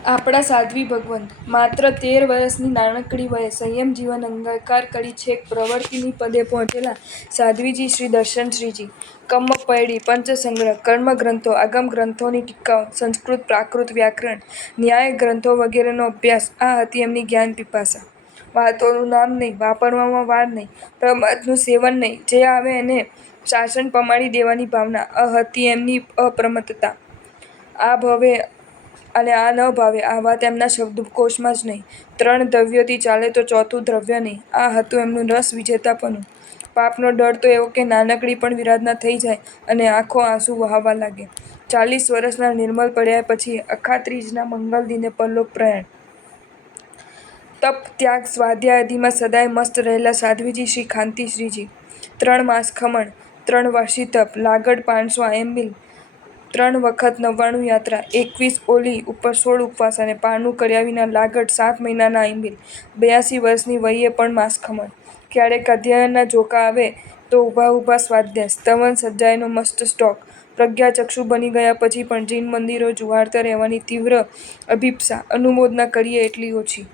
આપણા સાધ્વી ભગવંત માત્ર 13 વર્ષની નાનકડી વયે સંયમ જીવન અંગીકાર કરી છેક પ્રવૃત્તિની પદે પહોંચેલા સાધ્વીજી શ્રી દર્શનશ્રીજી. કમ્મપૈડી પંચસંગ્રહ, કર્મગ્રંથો, આગમ ગ્રંથોની ટીકાઓ, સંસ્કૃત પ્રાકૃત વ્યાકરણ, ન્યાય ગ્રંથો વગેરેનો અભ્યાસ આ હતી એમની જ્ઞાન પિપાસા. વાતોનું નામ નહીં, વાપરવામાં વાર નહીં, પ્રમાદનું સેવન નહીં, જે આવે એને શાસન પમાડી દેવાની ભાવના આ હતી એમની અપ્રમત્તતા. આ ભવે અને આ ન ભાવે આ વાત એમના શબ્દકોશમાં જ નહીં. 3 દ્રવ્યોથી ચાલે તો ચોથું દ્રવ્ય નહીં, આ હતું એમનું રસ વિજેતાપણું. પાપનો ડર તો એવો કે નાનકડી પણ વિરાધના થઈ જાય અને આંખો આંસુ વહાવા લાગે. 40 વર્ષના નિર્મલ પડ્યા પછી અખાત્રીજના મંગલ દિને પરલોક પ્રયાણ. તપ, ત્યાગ, સ્વાધ્યાય આદિમાં સદાય મસ્ત રહેલા સાધ્વીજી શ્રી ખાંતીશ્રીજી. 3 માસ ખમણ, 3 વર્ષી તપ, લાગડ 500 આયંબિલ, 3 વખત 99 યાત્રા, 21 ઓલી ઉપર 16 ઉપવાસ અને પારણું કર્યા વિના લાગડ 7 મહિનાના આયંબિલ, 82 વર્ષની વયે પણ માસ ખમણ. ક્યારેક અધ્યયનના ઝોકા આવે તો ઊભા સ્વાધ્યાય, સ્તવન સજ્જાયનો મસ્ત સ્ટોક. પ્રજ્ઞાચક્ષુ બની ગયા પછી પણ જીન મંદિરો જુવાળતા રહેવાની તીવ્ર અભિપ્સા, અનુમોદના કરીએ એટલી ઓછી.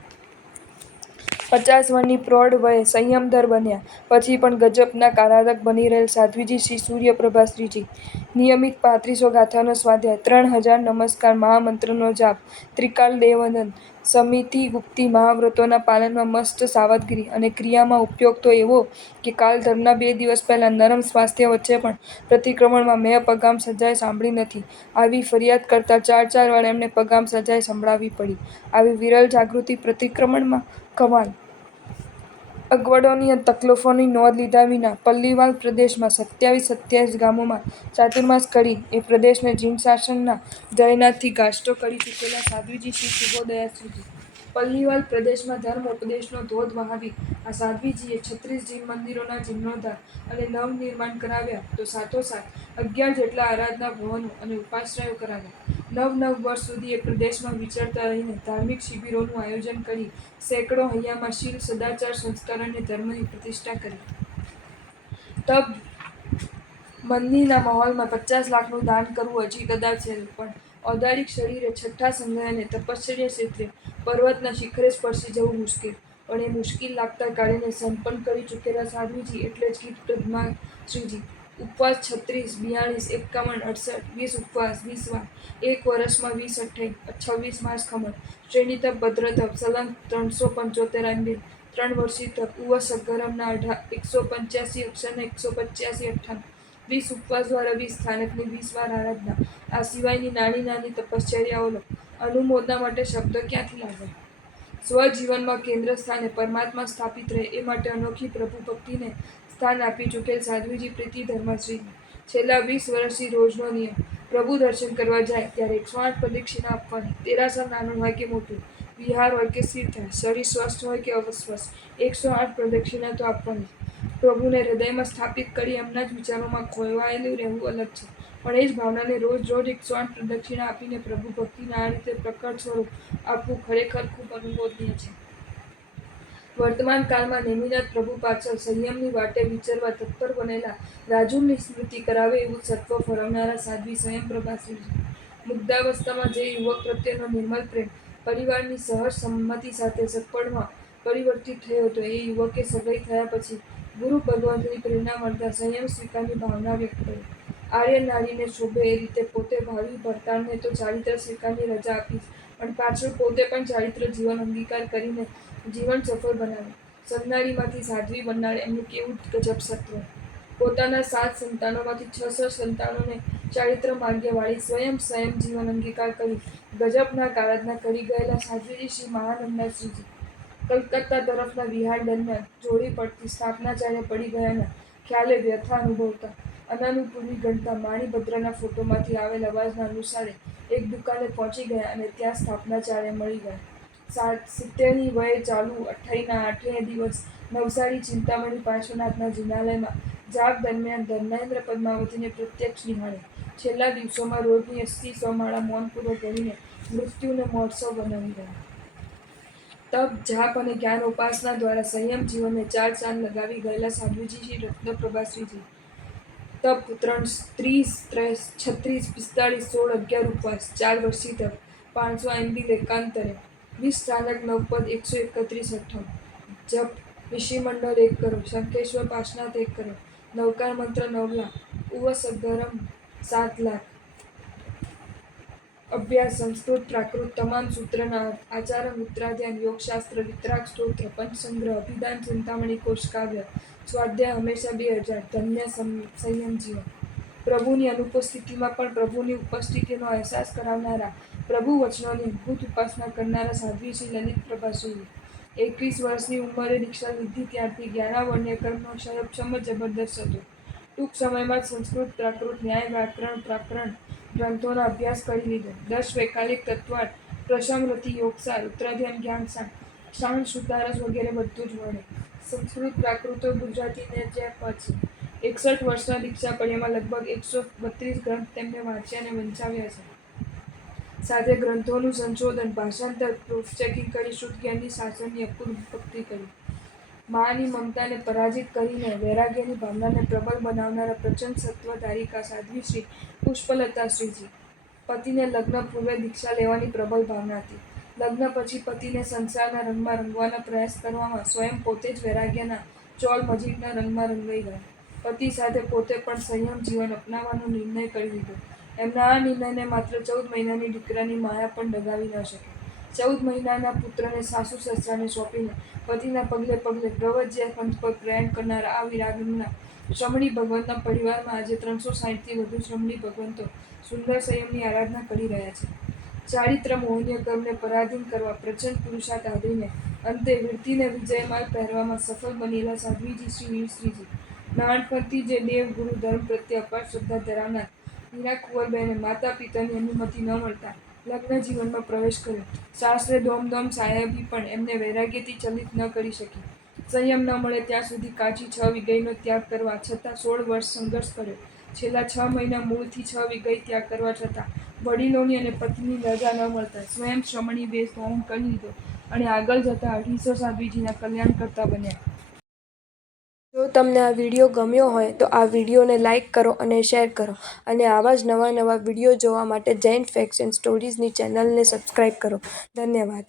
50 વર્ષની પ્રૌઢ વયે સંયમધર બન્યા પછી પણ ગજબના કારારત બની રહેલ સાધ્વીજી શ્રી સૂર્યપ્રભાશ્રીજી. નિયમિત 3500 ગાથાનો સ્વાધ્યાય, 3000 નમસ્કાર, મહામંત્રનો જાપ, ત્રિકાલ દેવવંદન, સમિતિ ગુપ્તી મહાવ્રતોના પાલનમાં મસ્ત સાવધગીરી અને ક્રિયામાં ઉપયોગ તો એવો કે કાલધર્મના 2 દિવસ પહેલાં નરમ સ્વાસ્થ્ય વચ્ચે પણ પ્રતિક્રમણમાં મેં પગામ સજાએ સાંભળી નથી આવી ફરિયાદ કરતાં 4 વાર એમને પગામ સજાએ સંભળાવવી પડી. આવી વિરલ જાગૃતિ પ્રતિક્રમણમાં કમાલ. અગવડોની અને તકલીફોની નોંધ લીધા વિના પલ્લીવાલ પ્રદેશમાં 27 ગામોમાં ચાતુર્માસ કરી એ પ્રદેશને જીન શાસનના જયનાદથી ગાજતો કરી ચૂકેલા સાધ્વીજી શ્રી શુભોદયાશ્રીજી. પલ્લીવાલ પ્રદેશમાં ધર્મોપદેશનો ધોધ વહાવી આ સાધ્વીજીએ 36 જીન મંદિરોના જીર્ણોદ્ધાર અને નવનિર્માણ કરાવ્યા તો સાથોસાથ 11 જેટલા આરાધના ભવનો અને ઉપાશ્રયો કરાવ્યા. 9 વર્ષ સુધી એ પ્રદેશમાં વિચરતા રહીને ધાર્મિક શિબિરોનું આયોજન કરી સેંકડો હૈયામાં શીલ, સદાચાર, સંસ્કાર અને ધર્મની પ્રતિષ્ઠા કરી. તપ મંદિરના માહોલમાં 50 લાખનું દાન કરવું હજી કદાચ સહેલું, પણ ઔદારિક શરીરે છઠ્ઠા સંગ્રહ અને તપશ્ચર્યા ક્ષેત્રે પર્વતના શિખરે સ્પર્શી જવું મુશ્કેલ. પણ એ મુશ્કેલ લાગતા કાર્યને સંપન્ન કરી ચૂકેલા સાધ્વીજી એટલે જ ગીતપ્રદ્માશ્રીજી. ઉપવાસ 36, 42, 51, 68, 20 ઉપવાસ, 20 વાર, 1 વર્ષમાં 20 28, 26 માસ ખમણ, શ્રેણી તપ, ભદ્ર તપ, સલંગ 375 આયંબિલ, 3 વર્ષી તપ, ઉવસગરમના 185 અક્ષરના 185 અઠ્ઠાણ, 20 ઉપવાસ દ્વારા 20 સ્થાનકની 20 વાર આરાધના. આ સિવાયની નાની તપશ્ચર્યાઓ લો. અનુમોદના માટે શબ્દો ક્યાંથી લાવે? સ્વજીવનમાં કેન્દ્ર સ્થાને પરમાત્મા સ્થાપિત રહે એ માટે અનોખી પ્રભુ ભક્તિને સ્થાન આપી ચૂકેલ સાધ્વીજી પ્રીતિધર્માશ્રીજી. છેલ્લા 20 વર્ષથી રોજનો નિયમ. પ્રભુ દર્શન કરવા જાય ત્યારે 108 પ્રદક્ષિણા આપવાની. દેરાસર નાનું હોય કે મોટું, વિહાર હોય કે તીર્થ, શરીર સ્વસ્થ હોય કે અસ્વસ્થ, 108 પ્રદક્ષિણા તો આપવાની. પ્રભુને હૃદયમાં સ્થાપિત કરી એમના જ વિચારોમાં ખોવાયેલું રહેવું અલગ છે, પણ એ જ ભાવનાને રોજ 108 પ્રદક્ષિણા આપીને પ્રભુ ભક્તિના આ રીતે પ્રકટ સ્વરૂપ આપવું ખરેખર ખૂબ અનુમોદનીય છે. વર્તમાન કાળમાં નેમિનાથ પ્રભુ પાછળ સંયમની વાટે વિચરવા તત્પર બનેલા રાજુની સ્મૃતિ કરાવે એવું સત્વ ફરમાવનારા સાધ્વી સ્વયંપ્રભાશ્રીજી. મુગ્ધાવસ્થામાં જે યુવક પ્રત્યેનો નિર્મલ પ્રેમ પરિવારની સહજ સંમતિ સાથે સગપણમાં પરિવર્તિત થયો હતો એ યુવકે સગાઈ થયા પછી ગુરુ ભગવંતની પ્રેરણા મળતા સંયમ સ્વીકારની ભાવના વ્યક્ત કરી. આર્ય નારીને શોભે એ રીતે પોતે ભાવિ ભરતાળને તો ચારિત્ર સ્વીકારની રજા આપી જ, પણ પાછળ પોતે પણ ચારિત્ર જીવન અંગીકાર કરીને જીવન સફળ બનાવે. સન્નારીમાંથી સાધ્વી બનનાર એમનું કેવું ગજબ સત્વ! પોતાના 7 સંતાનોમાંથી 6 સંતાનોને ચારિત્ર માર્ગે વાળી સંયમ જીવન અંગીકાર કરી ગજબના આરાધના કરી ગયેલા સાધ્વીજી શ્રી મહાનંદાશ્રીજી. કલકત્તા તરફના વિહાર દરમિયાન જોડી પડતી સ્થાપનાચાર્ય પડી ગયાના ખ્યાલે વ્યથા અનુભવતા અનાનુપૂર્વી ગણતા માણીભદ્રના ફોટોમાંથી આવેલ અવાજના અનુસારે એક દુકાને પહોંચી ગયા અને ત્યાં સ્થાપનાચાર્ય મળી ગયા. 70ની વયે ચાલુ 28ના 8મે દિવસ નવસારી ચિંતામણી પાર્શ્વનાથના જિનાલયમાં જાપ દરમિયાન ધર્મેન્દ્ર પદ્માવતીને પ્રત્યક્ષ નિહાળ્યા. છેલ્લા દિવસોમાં રોજની 80-100 માળા મૌનપૂર્વક ગણીને મૃત્યુને મહોત્સવ બનાવી ગયા. તપ, જાપ અને જ્ઞાન ઉપાસના દ્વારા સંયમ જીવનને 4 ચાંદ લગાવી ગયેલા સાધ્વીજી શ્રી રત્નપ્રભાશ્રીજી. તપ 30, 36, 45, 16, 11 ઉપવાસ, 4 વર્ષી તપ, 500 MB લેખાંતરે 20 ચાલક નવપદ 131 જપ ઋષિમંડળ 1 કરોડ શંખેશ્વર પાશનાથ 1 કરોડ નવકાર મંત્ર 9 લાખ ઉવસગરમ 7 લાખ અભ્યાસ સંસ્કૃત પ્રાકૃત તમામ સૂત્રના અર્થ આચાર્ય ઉત્તરાધ્યાન યોગશાસ્ત્ર વિતરાગ સ્તોત્ર પંચસંગ્રહ અભિધાન ચિંતામણી કોશ કાવ્ય સ્વાધ્યાય હંમેશા 2000 ધન્ય સંયમ જીવન પ્રભુની અનુપસ્થિતિમાં પણ પ્રભુની ઉપસ્થિતિનો અહેસાસ કરાવનારા પ્રભુ વચનોની અદ્ભુત ઉપાસના કરનારા સાધ્વી શ્રી લલિત પ્રભાશ્રીજી 21 વર્ષની ઉંમરે દીક્ષા લીધી ત્યારથી જ્ઞાનાવર્ણ્ય કર્મનો ક્ષમ જબરદસ્ત હતો. ટૂંક સમયમાં જ સંસ્કૃત પ્રાકૃત ન્યાય વ્યાકરણ પ્રકરણ ગ્રંથોનો અભ્યાસ કરી લીધો. 10 વૈકાલિક તત્વાર્થ પ્રશમરતિ યોગસાર ઉત્તરાધ્યાન જ્ઞાનસાર શાંત સુતારસ વગેરે બધું જ વળે. સંસ્કૃત પ્રાકૃતો ગુજરાતીને જે પછી 61 વર્ષના દીક્ષા પર્યમાં લગભગ 132 ગ્રંથ તેમને વાંચ્યા અને વંચાવ્યા છે. સાથે ગ્રંથોનું સંશોધન ભાષાંતર પ્રૂફ ચેકિંગ કરી શુદ્ધ જ્ઞાનની શાસનની અપૂર્વ ભક્તિ કરી. માની મમતાને પરાજિત કરીને વૈરાગ્યની ભાવનાને પ્રબળ બનાવનારા પ્રચંડ સત્વ ધારિકા સાધ્વી શ્રી પુષ્પલતા શ્રીજી. પતિને લગ્ન પૂર્વે દીક્ષા લેવાની પ્રબળ ભાવના હતી. લગ્ન પછી પતિને સંસારના રંગમાં રંગવાના પ્રયાસ કરવામાં સ્વયં પોતે જ વૈરાગ્યના ચોલ મજીદના રંગમાં રંગાઈ ગયા. પતિ સાથે પોતે પણ સંયમ જીવન અપનાવવાનો નિર્ણય કરી લીધો. એમના આ નિર્ણયને માત્ર 14 મહિનાની દીકરાની માયા પણ ડગાવી ન શકે. 14 મહિનાના પુત્રને સાસુ સસરાને સોંપીને પતિના પગલે પગલે પ્રવ્રજ્ય પંથ પર પ્રયાણ કરનારા આ વિરાગના શ્રમણી ભગવંતના પરિવારમાં આજે 360થી વધુ શ્રમણી ભગવંતો સુંદર સંયમની આરાધના કરી રહ્યા છે. ચારિત્ર મોહનીય કર્મને પરાધીન કરવા પ્રચંડ પુરુષાર્થ આદરીને અંતે વીરતીને વિજયમાલ પહેરવામાં સફળ બનેલા સાધ્વીજી શ્રી વીરશ્રીજી. નાનપણથી જે દેવ ગુરુ ધર્મ પ્રત્યે અપાર શ્રદ્ધા ધરાવનાર મીરા કુંવરબાઈને માતા પિતાની અનુમતિ ન મળતા લગ્ન જીવનમાં પ્રવેશ કર્યો. સાસરે ધોમધોમ સાહેબી પણ એમને વૈરાગ્યથી ચલિત ન કરી શકી. સંયમ ન મળે ત્યાં સુધી કાચી 6 વીઘઈનો ત્યાગ કરવા છતાં 16 વર્ષ સંઘર્ષ કર્યો. છેલ્લા 6 મહિના મૂળથી 6 વીઘઈ ત્યાગ કરવા છતાં વડીલોની અને પતિની રજા ન મળતા સ્વયં શ્રમણી વેશ ધારણ કરી લીધો અને આગળ જતા 250 સાધ્વીજીના કલ્યાણ કરતા બન્યા. જો તમને આ વિડીયો ગમ્યો હોય તો આ વિડીયોને લાઇક કરો અને શેર કરો અને આવા જ નવા વિડીયો જોવા માટે જૈન ફેક્ટ્સ એન્ડ સ્ટોરીઝની ચેનલને સબસ્ક્રાઈબ કરો. ધન્યવાદ.